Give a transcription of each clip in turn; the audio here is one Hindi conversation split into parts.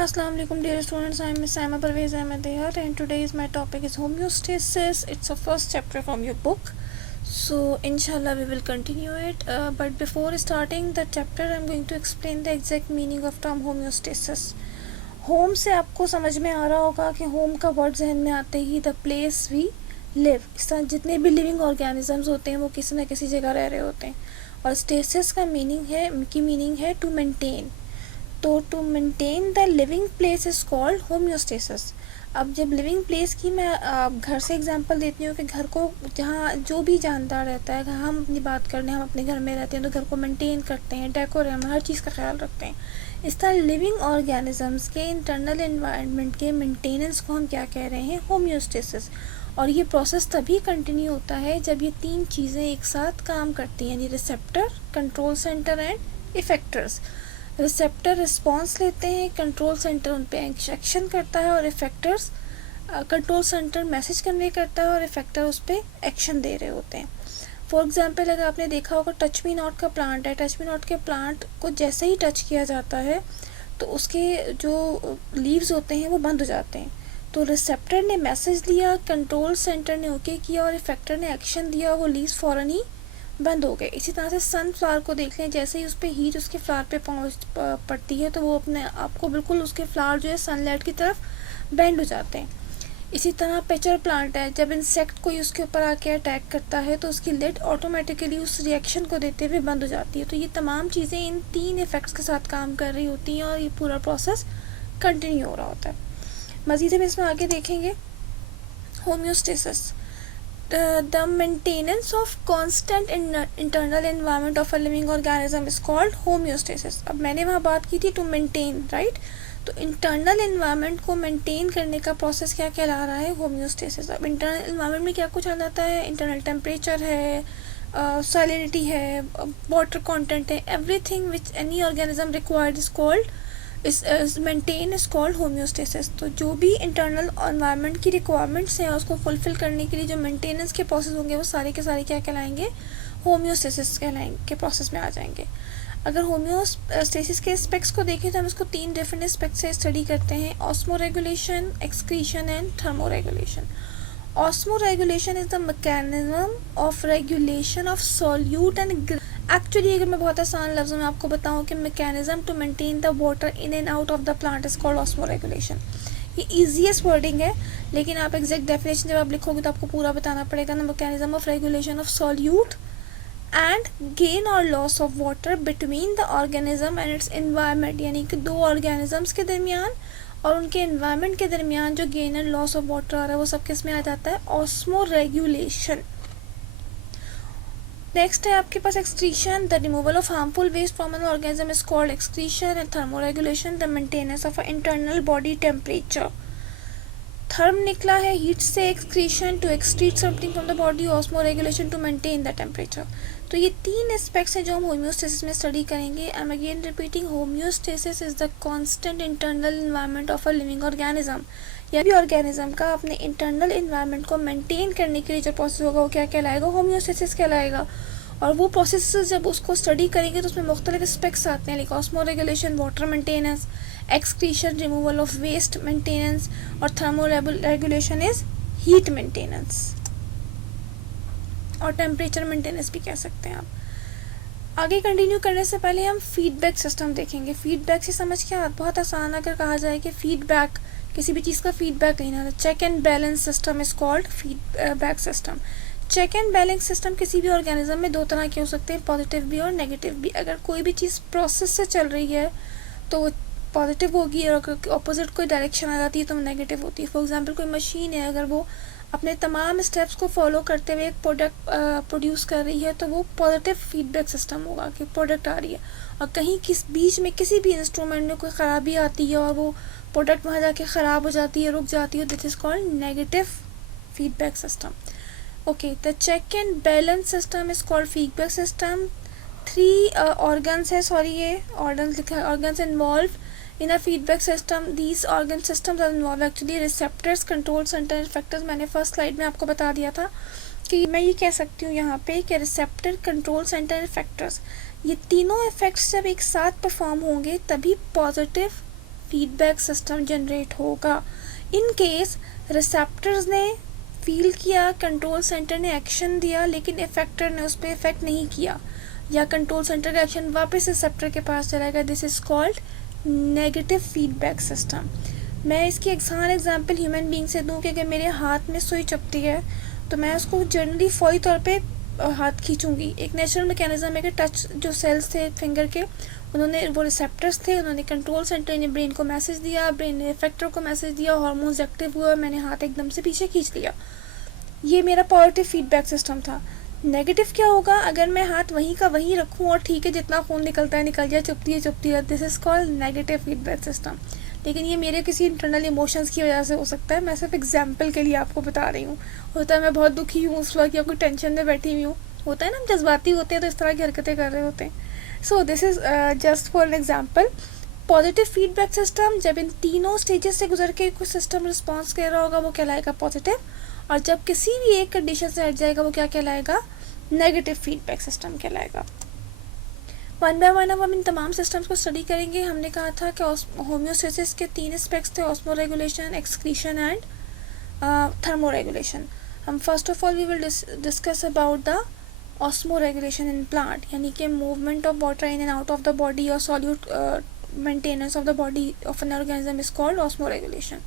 Assalamu alaikum dear students, I am Miss Saima Parvez Ahmed here and today's my topic is homeostasis. It's a first chapter from your book. So inshallah we will continue it, but before starting the chapter I am going to explain the exact meaning of term homeostasis. Home से आपको समझ में आ रहा होगा कि होम का वर्ड जहन में आते ही द प्लेस वी लिव, इस तरह जितने भी लिविंग ऑर्गेनिजम्स होते हैं वो किसी न किसी जगह रह रहे होते हैं। और स्टेसिस का मीनिंग है टू मेंटेन। तो to maintain the living place is called homeostasis. अब जब लिविंग प्लेस की मैं घर से एग्जांपल देती हूँ कि घर को जहाँ जो भी जानदार रहता है, हम अपनी बात कर लें, हम अपने घर में रहते हैं तो घर को मेंटेन करते हैं, डेकोरेट हर चीज़ का ख्याल रखते हैं। इस तरह लिविंग ऑर्गेनिजम्स के इंटरनल एनवायरनमेंट के मेंटेनेंस को हम क्या कह रहे हैं, होम्योस्टेसिस। और ये प्रोसेस तभी कंटिन्यू होता है जब ये तीन चीज़ें एक साथ काम करती हैं, यानी receptor, control centre and effectors. Receptor response लेते हैं, कंट्रोल सेंटर उन पे एक्शन करता है और effectors control centre message convey करता है और इफेक्टर उस पर एक्शन दे रहे होते हैं। फॉर एग्जांपल अगर आपने देखा होगा टच मी नॉट का प्लांट है, टच मी नॉट के प्लांट को जैसे ही टच किया जाता है तो उसके जो लीव्स होते हैं वो बंद हो जाते हैं। तो रिसेप्टर ने मैसेज लिया, कंट्रोल सेंटर ने ओके किया और इफेक्टर ने एक्शन दिया, वो लीव्स फ़ौरन ही बंद हो गए। इसी तरह से सनफ्लावर को देख लें, जैसे ही उस पर हीट उसके फ्लावर पे पड़ती है तो वो अपने आप को बिल्कुल उसके फ्लावर जो है सनलाइट की तरफ बेंड हो जाते हैं। इसी तरह पेचर प्लांट है, जब इंसेक्ट कोई उसके ऊपर आके अटैक करता है तो उसकी लिड ऑटोमेटिकली उस रिएक्शन को देते हुए बंद हो जाती है। तो ये तमाम चीज़ें इन तीन इफ़ेक्ट्स के साथ काम कर रही होती हैं और ये पूरा प्रोसेस कंटिन्यू हो रहा होता है। मज़ीद हम इसमें आगे देखेंगे homeostasis. The maintenance of constant internal environment of a living organism is called homeostasis. अब मैंने वहाँ बात की थी to maintain, right? तो internal environment को maintain करने का process क्या कहला रहा है, homeostasis। अब internal environment में क्या कुछ आ जाता है, internal temperature है, salinity है, water content है, everything which any organism required is called maintain is called homeostasis. तो जो भी इंटरनल एनवायरनमेंट की रिक्वायरमेंट्स हैं उसको फुलफ़िल करने के लिए जो मेंटेनेंस के प्रोसेस होंगे वो सारे के सारे क्या कहलाएंगे, होम्योस्टेसिस कहलाएंगे के प्रोसेस में आ जाएंगे। अगर होम्योस्टेसिस के एस्पेक्ट्स को देखें तो हम इसको तीन डिफरेंट एस्पेक्ट्स से स्टडी करते हैं, osmoregulation, excretion and thermoregulation. Osmoregulation is the mechanism of regulation of solute and actually अगर मैं बहुत आसान लफ्ज़ों में आपको बताऊं कि mechanism to maintain the water in and out of the plant is called osmoregulation. ये ईजीएस्ट वर्डिंग है, लेकिन आप एग्जैक्ट डेफिनेशन जब आप लिखोगे तो आपको पूरा बताना पड़ेगा ना। Mechanism of regulation of solute and gain और loss of water between the organism and its environment, यानी कि दो ऑर्गेनिजम्स के दरमियान और उनके एनवायरनमेंट के दरमियान जो gain and loss of water आ रहा है वो सब किस में आ जाता है, ऑस्मोरेगुलेशन। नेक्स्ट है आपके पास excretion, the removal of harmful waste from an organism is called excretion. And thermoregulation, the maintenance of internal body temperature. Therm निकला है हीट से, excretion to excrete something from the body, osmoregulation to maintain the temperature. तो ये तीन एस्पेक्ट्स हैं जो हम होम्योस्टेसिस में स्टडी करेंगे। I am again repeating, homeostasis is the constant internal environment of a living organism. या भी ऑर्गेनिज्म का अपने इंटरनल एनवायरनमेंट को मेंटेन करने के लिए जो प्रोसेस होगा वो क्या कहलाएगा, होम्योस्टेसिस कहलाएगा। और वो प्रोसेस जब उसको स्टडी करेंगे तो उसमें मुख्तलिफ एस्पेक्ट्स आते हैं, like osmoregulation, water maintenance, excretion, removal of waste maintenance, और थर्मोरेगुलेशन इज हीट मेंटेनेंस और टेम्परेचर मेंटेनेंस भी कह सकते हैं आप। आगे कंटिन्यू करने से पहले हम फीडबैक सिस्टम देखेंगे। फीडबैक से समझ क्या, बहुत आसान अगर कहा जाए कि फीडबैक, किसी भी चीज़ का फीडबैक लेना है, check and balance system is called feedback system. Check and balance system किसी भी ऑर्गेनिज्म में दो तरह के हो सकते हैं, पॉजिटिव भी और नेगेटिव भी। अगर कोई भी चीज़ प्रोसेस से चल रही है तो वो पॉजिटिव होगी और अगर ऑपोजिट कोई डायरेक्शन आ जाती है तो नेगेटिव होती है। फॉर एग्जांपल कोई मशीन है, अगर वो अपने तमाम स्टेप्स को फॉलो करते हुए एक प्रोडक्ट प्रोड्यूस कर रही है तो वो पॉजिटिव फीडबैक सिस्टम होगा कि प्रोडक्ट आ रही है। और कहीं किस बीच में किसी भी इंस्ट्रूमेंट में कोई ख़राबी आती है और वो प्रोडक्ट वहाँ जाके ख़राब हो जाती है, रुक जाती है, this is called negative feedback system. Okay, the check and balance system is called feedback system. Three organs है, सॉरी ये ऑर्गन्स लिखा है, organs involve in a feedback system. These organ systems are involved actually receptors, control center, effectors। मैंने फर्स्ट स्लाइड में आपको बता दिया था कि मैं ये कह सकती हूँ यहाँ पे कि रिसेप्टर, कंट्रोल सेंटर, इफेक्टर्स, ये तीनों इफेक्ट्स जब एक साथ परफॉर्म होंगे तभी पॉजिटिव फीडबैक सिस्टम जनरेट होगा। इन केस रिसेप्टर्स ने फील किया, कंट्रोल सेंटर ने एक्शन दिया, लेकिन इफेक्टर ने उस पर इफेक्ट नहीं किया, या कंट्रोल सेंटर का एक्शन वापस रिसेप्टर के पास चला गया, this is called negative feedback system. मैं इसकी आसान एग्जांपल ह्यूमन बीइंग से दूं कि अगर मेरे हाथ में सुई चुभती है तो मैं उसको जनरली फौरी तौर पे हाथ खींचूंगी। एक नेचुरल मैकेनिज्म है कि टच जो सेल्स थे फिंगर के, उन्होंने वो रिसेप्टर्स थे, उन्होंने कंट्रोल सेंटर ने ब्रेन को मैसेज दिया, ब्रेन ने इफेक्टर को मैसेज दिया, हार्मोन्स एक्टिव हुआ, मैंने हाथ एकदम से पीछे खींच लिया। ये मेरा पॉजिटिव फीडबैक सिस्टम था। नेगेटिव क्या होगा, अगर मैं हाथ वहीं का वहीं रखूं और ठीक है जितना खून निकलता है निकल जाए, चुभती है, this is called negative feedback system. लेकिन ये मेरे किसी इंटरनल इमोशंस की वजह से हो सकता है, मैं सिर्फ एग्जाम्पल के लिए आपको बता रही हूँ। होता है मैं बहुत दुखी हूँ उस वक्त या कोई टेंशन में बैठी हुई हूँ, होता है ना, हम जज्बाती होते हैं तो इस तरह की हरकतें कर रहे होते हैं। So this is just for an example. Positive feedback system जब इन तीनों स्टेजेस से गुजर के कुछ सिस्टम रिस्पॉन्स कर रहा होगा वो कहलाएगा पॉजिटिव, और जब किसी भी एक कंडीशन से हट जाएगा वो क्या कहलाएगा, नेगेटिव फीडबैक सिस्टम कहलाएगा। वन बाय वन अब हम इन तमाम सिस्टम्स को स्टडी करेंगे। हमने कहा था कि होम्योस्टेसिस के 3 एस्पेक्ट्स थे, osmoregulation, excretion and thermoregulation. हम first of all we will discuss about the osmoregulation in plant, यानी कि movement of water in and out of the body और solute maintenance of the body of an organism is called osmoregulation.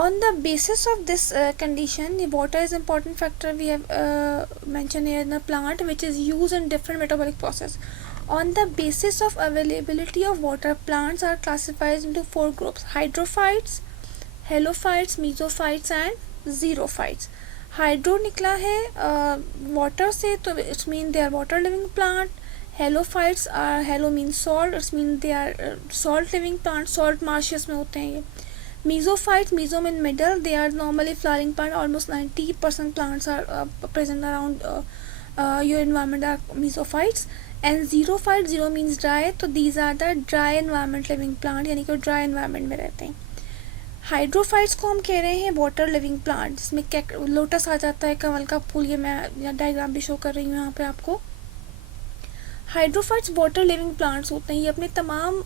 On the basis of this condition, the water is important factor we have mentioned here in the plant, which is used in different metabolic process. On the basis of availability of water, plants are classified into 4 groups: hydrophytes, halophytes, mesophytes and xerophytes. Hydro निकला है वाटर से, तो it's mean they are water living plant. Halophytes are, halo mean salt, it's mean they are salt living plant, salt marshes में होते हैं ये. Mesophytes, meso in middle, they are normally flowering plant. Almost 90% plants are present around your environment are mesophytes. And xerophytes, zero means dry, तो these are the dry environment living plant, यानी कि dry environment में रहते हैं. हाइड्रोफाइट्स को हम कह रहे हैं वाटर लिविंग प्लांट, जिसमें लोटस आ जाता है, कमल का फूल, ये मैं डायग्राम भी शो कर रही हूँ यहाँ पे आपको. हाइड्रोफाइट्स वाटर लिविंग प्लांट्स होते हैं, ये अपने तमाम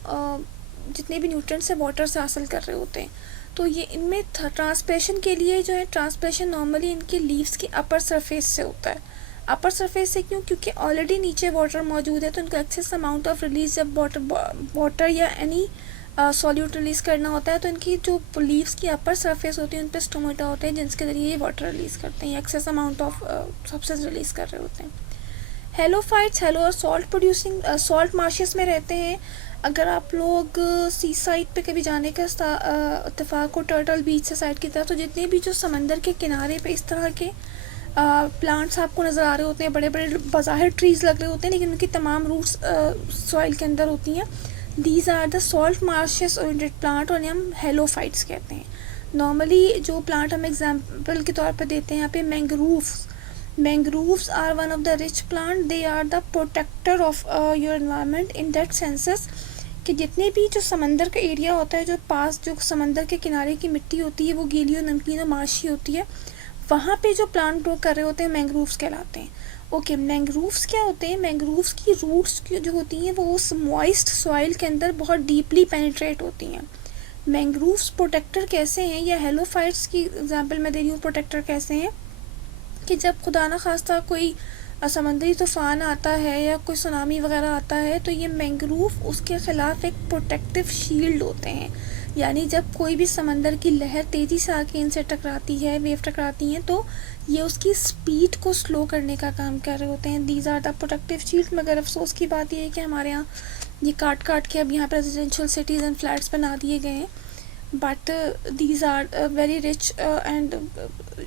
जितने भी न्यूट्रिएंट्स है वाटर से हासिल कर रहे होते हैं. तो ये इनमें ट्रांसपिरेशन के लिए जो है, ट्रांसपिरेशन नॉर्मली इनके लीव्स की अपर सरफेस से होता है. अपर सरफेस से क्यों? क्योंकि ऑलरेडी नीचे वाटर मौजूद है, तो इनको एक्सेस अमाउंट ऑफ रिलीज जब वाटर या एनी सॉल्यूट रिलीज़ करना होता है, तो इनकी जो लीव्स की अपर सरफेस होती है उन पर स्टोमेटा होते हैं, जिनके ज़रिए ये वाटर रिलीज़ करते हैं, access amount of substance release कर रहे होते हैं. हेलोफाइट्स, हेलो और सॉल्ट प्रोड्यूसिंग, सॉल्ट मार्शियस में रहते हैं. अगर आप लोग सी साइड पे कभी जाने का इत्तेफाक हो, टर्टल बीच से साइड की तरफ, तो जितने भी जो समंदर के किनारे पे इस तरह के प्लांट्स आपको नज़र आ रहे होते हैं, बड़े बड़े बाज़ाहिर ट्रीज़ लग रहे होते हैं, लेकिन उनकी तमाम रूट्स सॉइल के अंदर होती हैं. These are the salt marshes oriented plant, और हम हेलोफाइट्स कहते हैं. नॉर्मली जो प्लांट हम एग्जाम्पल के तौर पर देते हैं यहाँ पे, mangroves. Mangroves are one of the rich plant, they are the protector of your environment in that senses कि जितने भी जो समंदर का एरिया होता है, जो पास जो समंदर के किनारे की मिट्टी होती है वो गीली और नमकीन और मार्शी होती है, वहाँ पे जो प्लांट ग्रो कर रहे होते हैं मैंग्रोव्स कहलाते हैं. ओके, मैंग्रोव्स क्या होते हैं? मैंग्रोव्स की रूट्स जो होती हैं वो उस मॉइस्ट सॉइल के अंदर बहुत डीपली पेनिट्रेट होती हैं. मैंग्रोव्स प्रोटेक्टर कैसे हैं, या हेलोफाइट्स की एग्जांपल मैं दे रही हूँ, प्रोटेक्टर कैसे हैं कि जब खुदा न खास्ता कोई समंदरी तूफ़ान आता है या कोई सुनामी वगैरह आता है, तो ये मैंग्रोव उसके ख़िलाफ़ एक प्रोटेक्टिव शील्ड होते हैं. यानी जब कोई भी समंदर की लहर तेज़ी से आके इनसे टकराती है, वेव टकराती हैं, तो ये उसकी स्पीड को स्लो करने का काम कर रहे होते हैं. These are the protective shield. मगर अफसोस की बात ये है कि हमारे यहाँ ये काट काट के अब यहाँ पर रेजिडेंशियल सिटीज़ एंड फ्लैट्स बना दिए गए हैं. But these are very rich and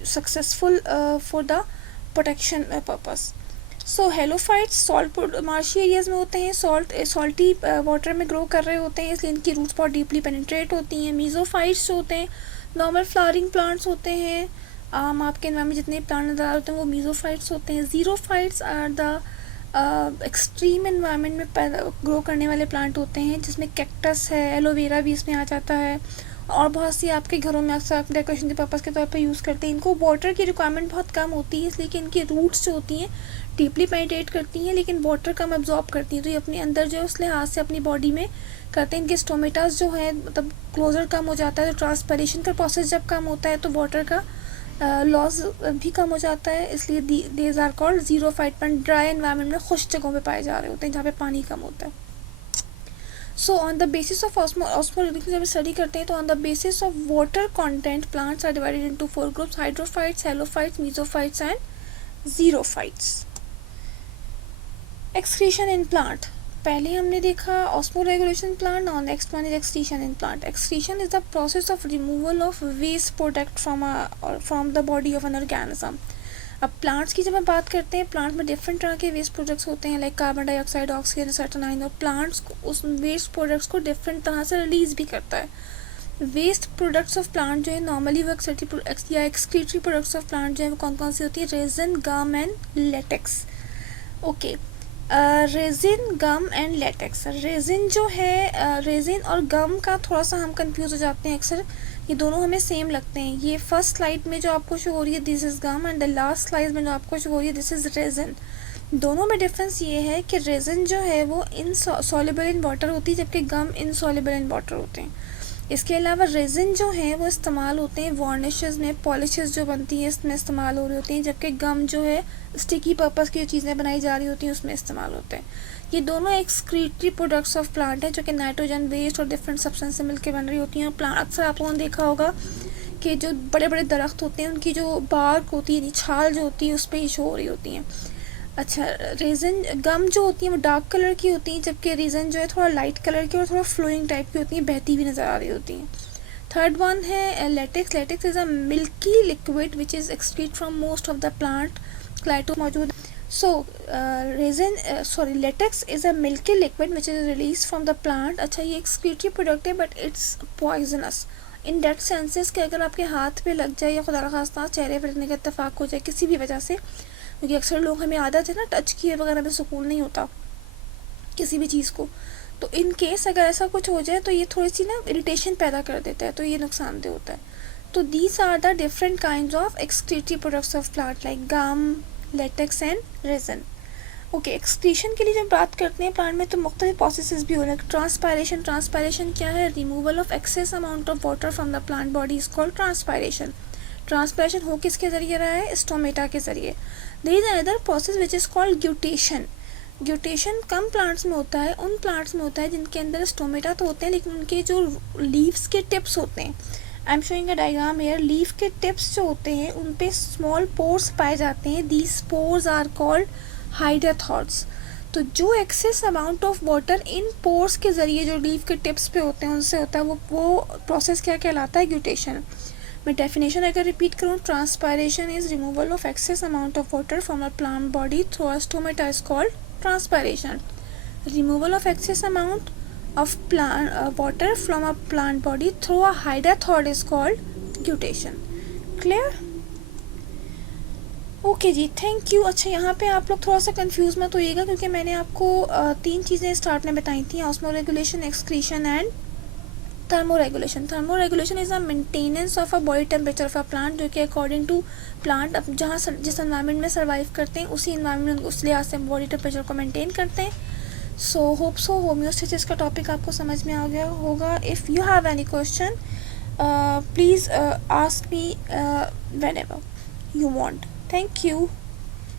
successful for the protection purpose. So halophytes salt marshy areas में होते हैं, सॉल्टी वाटर में ग्रो कर रहे होते हैं, इसलिए इनकी रूट्स बहुत डीपली पेनिट्रेट होती हैं. मीज़ोफाइट्स होते हैं, नॉर्मल फ्लावरिंग प्लांट्स होते हैं, आपके एनवायरमेंट में जितने प्लांट नज़र होते हैं वो मीज़ोफाइट्स होते हैं. ज़ीरोफाइट्स आर द एक्सट्रीम एनवायरनमेंट में ग्रो करने वाले प्लांट होते हैं, जिसमें कैक्टस है, एलोवेरा भी इसमें आ जाता है, और बहुत सी आपके घरों में अक्सर डेकोरेशन के पर्पज़ के तौर पे यूज़ करते हैं. इनको वाटर की रिक्वायरमेंट बहुत कम होती है, इसलिए कि इनकी रूट्स जो होती हैं डीपली पेनिट्रेट करती हैं, लेकिन वाटर कम एब्जॉर्ब करती हैं, तो ये अपने अंदर जो है उस लिहाज से अपनी बॉडी में करते हैं, इनके स्टोमेटास जो है मतलब क्लोजर कम हो जाता है, तो ट्रांसपरेशन का प्रोसेस जब कम होता है तो वाटर का लॉस भी कम हो जाता है, इसलिए these are called xerophyte plant. Dry environment में खुश्क जगहों पे पाए जा रहे होते हैं जहाँ पे पानी कम होता है। So on the basis of osmology जब स्टडी करते हैं तो on the basis of water content plants are divided into 4 groups: hydrophytes, halophytes, mesophytes and xerophytes. Excretion in plant, पहले हमने देखा ऑस्मोरेगुलेशन प्लांट, और next one is excretion in plant. Excretion is the process of removal of waste product from the body of an organism. अब प्लांट्स की जब हम बात करते हैं, प्लांट में डिफरेंट तरह के वेस्ट प्रोडक्ट्स होते हैं, लाइक कार्बन डाइऑक्साइड, ऑक्सीजन, सर्टनाइन, और प्लांट्स उस वेस्ट प्रोडक्ट्स को डिफरेंट तरह से रिलीज भी करता है। वेस्ट प्रोडक्ट्स ऑफ प्लांट जो है नॉर्मली वो या एक्सक्रीटरी प्रोडक्ट्स ऑफ प्लांट जो है वो कौन कौन सी होती है? Resin, gum and latex. Okay, resin, gum and latex. Resin जो है, रेजिन और गम का थोड़ा सा हम कंफ्यूज हो जाते हैं अक्सर, ये दोनों हमें सेम लगते हैं। ये फर्स्ट स्लाइड में जो आपको शो हो रही है this is gum, and the last slide में जो आपको शो हो रही है दिस इज़ रेजिन। दोनों में डिफरेंस ये है कि रेजिन जो है वो इनसॉल्युबल इन वाटर होती है, जबकि गम इनसॉल्युबल इन वाटर होते हैं। इसके अलावा रेजिन जो है वो इस्तेमाल होते हैं वार्निशेस में, पॉलिशेस जो बनती हैं इसमें इस्तेमाल हो रही होती हैं, जबकि गम जो है स्टिकी पर्पस की जो चीज़ें बनाई जा रही होती हैं उसमें इस्तेमाल होते हैं। ये दोनों एक्सक्रीटरी प्रोडक्ट्स ऑफ प्लांट हैं जो कि नाइट्रोजन वेस्ट और डिफरेंट सब्सटेंस से मिलकर बन रही होती हैं। प्लांट अक्सर आप लोगों ने देखा होगा कि जो बड़े बड़े दरख्त होते हैं उनकी जो बार्क होती है, छाल जो होती है उस पर ही शो हो रही होती हैं। अच्छा, रेजिन, गम जो होती है वो डार्क कलर की होती है, जबकि रेजिन जो है थोड़ा लाइट कलर की और थोड़ा फ्लोइंग टाइप की होती है, बहती हुई नज़र आ रही होती हैं। थर्ड वन है latex. Latex is a milky liquid which is excrete from most of the plant क्लाइटो मौजूद। So latex is a milky liquid which is release from the plant. अच्छा, ये एक्सक्रीटरी प्रोडक्ट है but it's poisonous in that senses कि अगर आपके हाथ पे लग जाए या खुदा न खास्ता चेहरे पर लगने का इत्तेफाक हो जाए किसी भी वजह से, क्योंकि अक्सर लोग, हमें आदत है ना टच किए वगैरह में सुकून नहीं होता किसी भी चीज़ को, तो इन केस अगर ऐसा कुछ हो जाए तो ये थोड़ी सी ना इरिटेशन पैदा कर देता है, तो ये नुकसानदेह होता है। तो these are the different kinds of excretory products of plant like gum, latex and resin. Okay, excretion के लिए जब बात करते हैं प्लांट में तो मुख्तलिफ प्रोसेसेस भी हो रहे हैं। ट्रांसपायरेशन, ट्रांसपायरेशन क्या है? Removal of excess amount of water from the plant body is called transpiration. Transpiration हो किसके ज़रिए रहा है? स्टोमेटा के ज़रिए। There is another process which is called guttation. Guttation कम प्लांट्स में होता है, उन प्लांट्स में होता है जिनके अंदर स्टोमेटा तो होते हैं लेकिन उनके जो लीव्स के टिप्स होते हैं, I am showing a diagram here, leaf के टिप्स जो होते हैं उन पे स्मॉल पोर्स पाए जाते हैं। दीज स्पोर्स आर कॉल्ड हाइड्रोथॉर्ड्स। तो जो एक्सेस अमाउंट ऑफ वाटर इन पोर्स के ज़रिए जो लीफ के टिप्स पे होते हैं उनसे होता है, वो प्रोसेस क्या कहलाता है? ग्यूटेशन। मैं डेफिनेशन अगर रिपीट करूँ, transpiration is removal of excess amount of water from a plant body through a stomata is called transpiration. Removal of excess amount of water from a plant body through a hydathoid is called guttation. Clear? Okay जी, थैंक यू। अच्छा, यहाँ पे आप लोग थोड़ा सा कंफ्यूज मत होइएगा क्योंकि मैंने आपको 3 चीज़ें स्टार्ट में बताई थी: osmoregulation, excretion and thermoregulation. Thermoregulation is a maintenance of a body temperature of a plant, जो कि अकॉर्डिंग टू प्लांट अब जहाँ जिस एनवायरनमेंट में सर्वाइव करते हैं उसी एनवायरनमेंट उस लिहाज से बॉडी टेम्परेचर को मेंटेन करते हैं। सो होप सो होम्योस्टेसिस का टॉपिक आपको समझ में आ गया होगा। If you have any question please ask me whenever you want. Thank you.